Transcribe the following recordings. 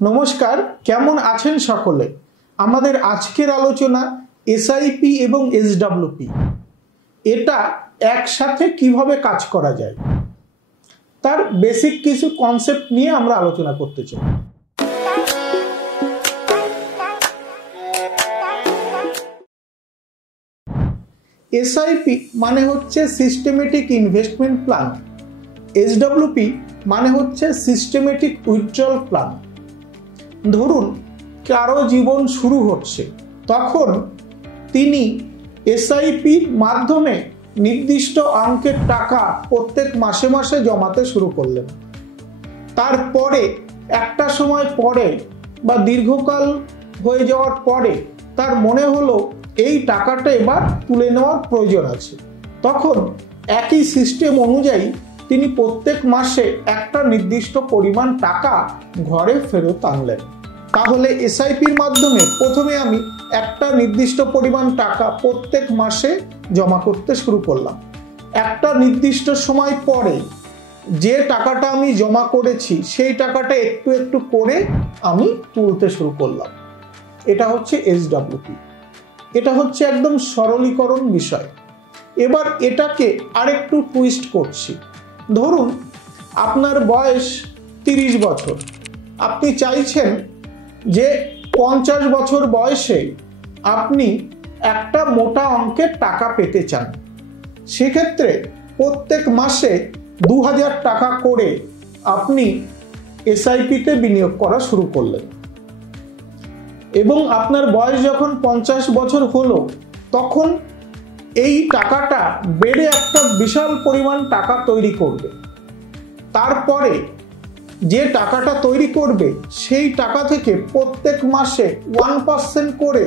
নমস্কার, কেমন আছেন সকলে? আমাদের আজকের আলোচনা এসআইপি এবং এসডব্লিউপি এটা একসাথে কিভাবে কাজ করা যায় তার বেসিক কিছু কনসেপ্ট নিয়ে আমরা আলোচনা করতে চাই। এসআইপি মানে হচ্ছে সিস্টেমেটিক ইনভেস্টমেন্ট প্ল্যান, এসডব্লিউপি মানে হচ্ছে সিস্টেমেটিক উইথড্রল প্ল্যান। ধরুন কারো জীবন শুরু হচ্ছে, তখন তিনি এসআইপির মাধ্যমে নির্দিষ্ট অঙ্কের টাকা প্রত্যেক মাসে মাসে জমাতে শুরু করলেন। তারপরে একটা সময় পরে বা দীর্ঘকাল হয়ে যাওয়ার পরে তার মনে হলো এই টাকাটা এবার তুলে নেওয়ার প্রয়োজন আছে। তখন একই সিস্টেম অনুযায়ী তিনি প্রত্যেক মাসে একটা নির্দিষ্ট পরিমাণ টাকা ঘরে ফেরত আনলেন। তাহলে এসআইপির মাধ্যমে প্রথমে আমি একটা নির্দিষ্ট পরিমাণ টাকা প্রত্যেক মাসে জমা করতে শুরু করলাম। একটা নির্দিষ্ট সময় পরে যে টাকাটা আমি জমা করেছি সেই টাকাটা একটু একটু করে আমি তুলতে শুরু করলাম। এটা হচ্ছে এসডব্লিউপি। এটা হচ্ছে একদম সরলীকরণ বিষয়। এবার এটাকে আরেকটু টুইস্ট করছি। ধরুন আপনার বয়স 30 বছর, আপনি চাইছেন যে 50 বছর বয়সে আপনি একটা মোটা অঙ্কের টাকা পেতে চান। সেক্ষেত্রে প্রত্যেক মাসে 2000 টাকা করে আপনি এসআইপিতে বিনিয়োগ করা শুরু করলেন এবং আপনার বয়স যখন 50 বছর হলো তখন এই টাকাটা বেড়ে একটা বিশাল পরিমাণ টাকা তৈরি করবে। তারপরে যে টাকাটা তৈরি করবে সেই টাকা থেকে প্রত্যেক মাসে 1% করে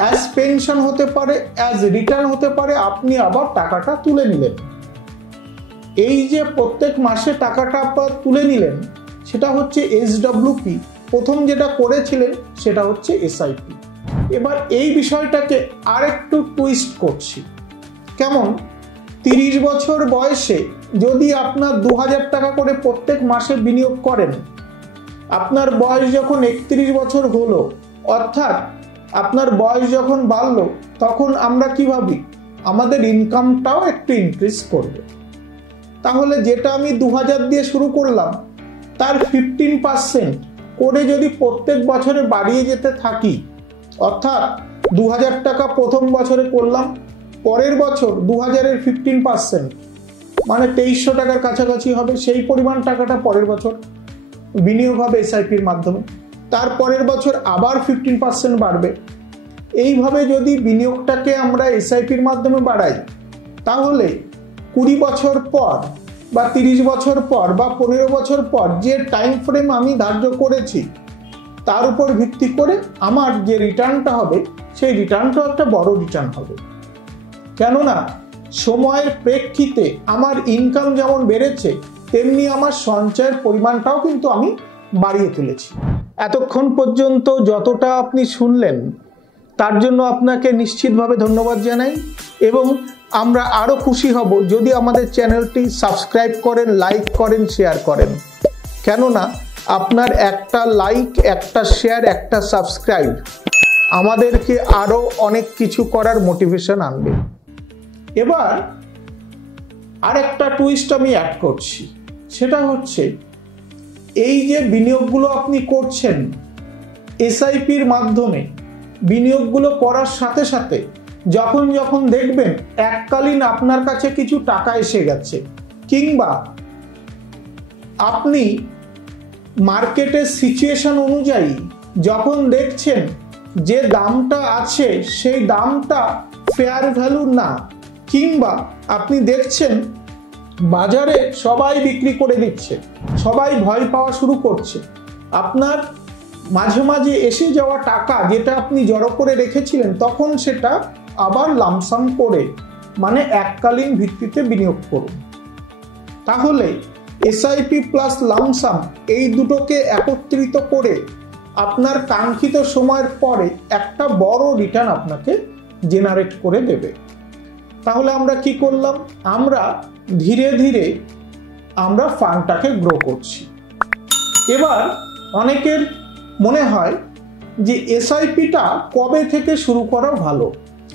অ্যাজ পেনশন হতে পারে, অ্যাজ রিটার্ন হতে পারে, আপনি আবার টাকাটা তুলে নিলেন। এই যে প্রত্যেক মাসে টাকাটা আপনার তুলে নিলেন সেটা হচ্ছে এসডব্লিউপি। প্রথম যেটা করেছিলেন সেটা হচ্ছে এসআইপি। এবার এই বিষয়টাকে আরেকটু টুইস্ট করছি। কেমন? 30 বছর বয়সে যদি আপনার 2000 টাকা করে প্রত্যেক মাসে বিনিয়োগ করেন, আপনার বয়স যখন 31 বছর হলো, অর্থাৎ আপনার বয়স যখন বাড়লো, তখন আমরা কি ভাবি আমাদের ইনকামটাও একটু ইনক্রিজ করবে। তাহলে যেটা আমি 2000 দিয়ে শুরু করলাম তার 15% করে যদি প্রত্যেক বছরে বাড়িয়ে যেতে থাকি, অর্থাৎ 2000 টাকা প্রথম বছরে করলাম, পরের বছর 2000-এর 15% মানে 2300 টাকার কাছাকাছি হবে। সেই পরিমাণ টাকাটা পরের বছর বিনিয়োগ হবে এসআইপির মাধ্যমে। তারপরের বছর আবার 15% বাড়বে। এইভাবে যদি বিনিয়োগটাকে আমরা এসআইপির মাধ্যমে বাড়াই, তাহলে 20 বছর পর বা 30 বছর পর বা 15 বছর পর যে টাইম ফ্রেম আমি ধার্য করেছি তার উপর ভিত্তি করে আমার যে রিটার্নটা হবে সেই রিটার্নটাও একটা বড় রিটার্ন হবে। কেননা সময়ের প্রেক্ষিতে আমার ইনকাম যেমন বেড়েছে তেমনি আমার সঞ্চয়ের পরিমাণটাও কিন্তু আমি বাড়িয়ে তুলেছি। এতক্ষণ পর্যন্ত যতটা আপনি শুনলেন তার জন্য আপনাকে নিশ্চিতভাবে ধন্যবাদ জানাই এবং আমরা আরও খুশি হব যদি আমাদের চ্যানেলটি সাবস্ক্রাইব করেন, লাইক করেন, শেয়ার করেন। কেননা আপনার একটা লাইক, একটা শেয়ার, একটা সাবস্ক্রাইব আমাদেরকে আরও অনেক কিছু করার মোটিভেশন আনবে। এবার আরেকটা টুইস্ট আমি অ্যাড করছি। সেটা হচ্ছে এই যে বিনিয়োগগুলো আপনি করছেন এসআইপির মাধ্যমে, বিনিয়োগগুলো করার সাথে সাথে যখন যখন দেখবেন এককালীন আপনার কাছে কিছু টাকা এসে গেছে, কিংবা আপনি মার্কেটের সিচুয়েশন অনুযায়ী যখন দেখছেন যে দামটা আছে সেই দামটা ফেয়ার ভ্যালু না, কিংবা আপনি দেখছেন বাজারে সবাই বিক্রি করে দিচ্ছে, সবাই ভয় পাওয়া শুরু করছে, আপনার মাঝে মাঝে এসে যাওয়া টাকা যেটা আপনি জড়ো করে রেখেছিলেন তখন সেটা আবার লামসাম করে মানে এককালীন ভিত্তিতে বিনিয়োগ করুন। তাহলে এসআইপি প্লাস লামসাম এই দুটোকে একত্রিত করে আপনার কাঙ্ক্ষিত সময়ের পরে একটা বড় রিটার্ন আপনাকে জেনারেট করে দেবে। তাহলে আমরা কি করলাম? আমরা ধীরে ধীরে আমরা ফান্ডটাকে গ্রো করছি। এবার অনেকের মনে হয় যে এসআইপিটা কবে থেকে শুরু করা ভালো।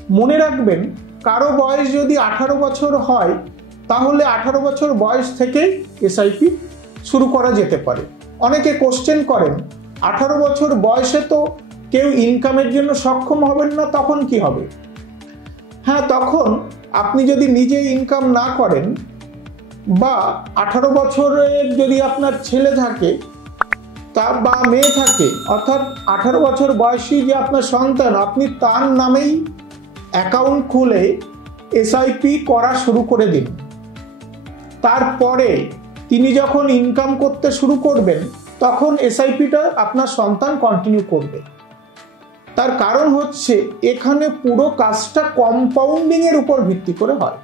মনে রাখবেন, কারো বয়স যদি 18 বছর হয় তাহলে 18 বছর বয়স থেকে এসআইপি শুরু করা যেতে পারে। অনেকে কোশ্চেন করেন 18 বছর বয়সে তো কেউ ইনকামের জন্য সক্ষম হবেন না, তখন কি হবে? হ্যাঁ, তখন আপনি যদি নিজে ইনকাম না করেন বা 18 বছরের যদি আপনার ছেলে থাকে বা মেয়ে থাকে, অর্থাৎ 18 বছর বয়সী যে আপনার সন্তান, আপনি তার নামেই অ্যাকাউন্ট খুলে এসআইপি করা শুরু করে দিন। তারপরে তিনি যখন ইনকাম করতে শুরু করবেন তখন এসআইপিটা আপনার সন্তান কন্টিনিউ করবে। তার কারণ হচ্ছে এখানে পুরো কাজটা কম্পাউন্ডিং এর উপর ভিত্তি করে হয়।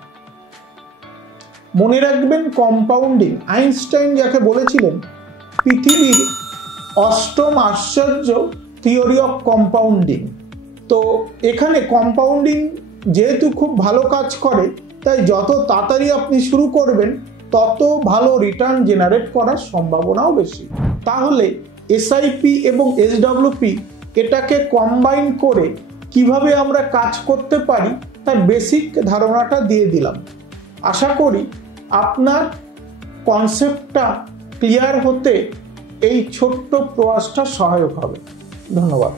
মনে রাখবেন, কম্পাউন্ডিং, আইনস্টাইন যাকে বলেছিলেন পৃথিবীর 8ম আশ্চর্য থিওরি অফ কম্পাউন্ডিং। তো এখানে কম্পাউন্ডিং যেহেতু খুব ভালো কাজ করে, তাই যত তাড়াতাড়ি আপনি শুরু করবেন তত ভালো রিটার্ন জেনারেট করার সম্ভাবনাও বেশি। তাহলে এসআইপি এবং এসডব্লিউপি এটাকে কম্বাইন করে কিভাবে আমরা কাজ করতে পারি তার বেসিক ধারণাটা দিয়ে দিলাম। আশা করি আপনার কনসেপ্টটা ক্লিয়ার হতে এই ছোট্ট প্রয়াসটা সহায়ক হবে। ধন্যবাদ।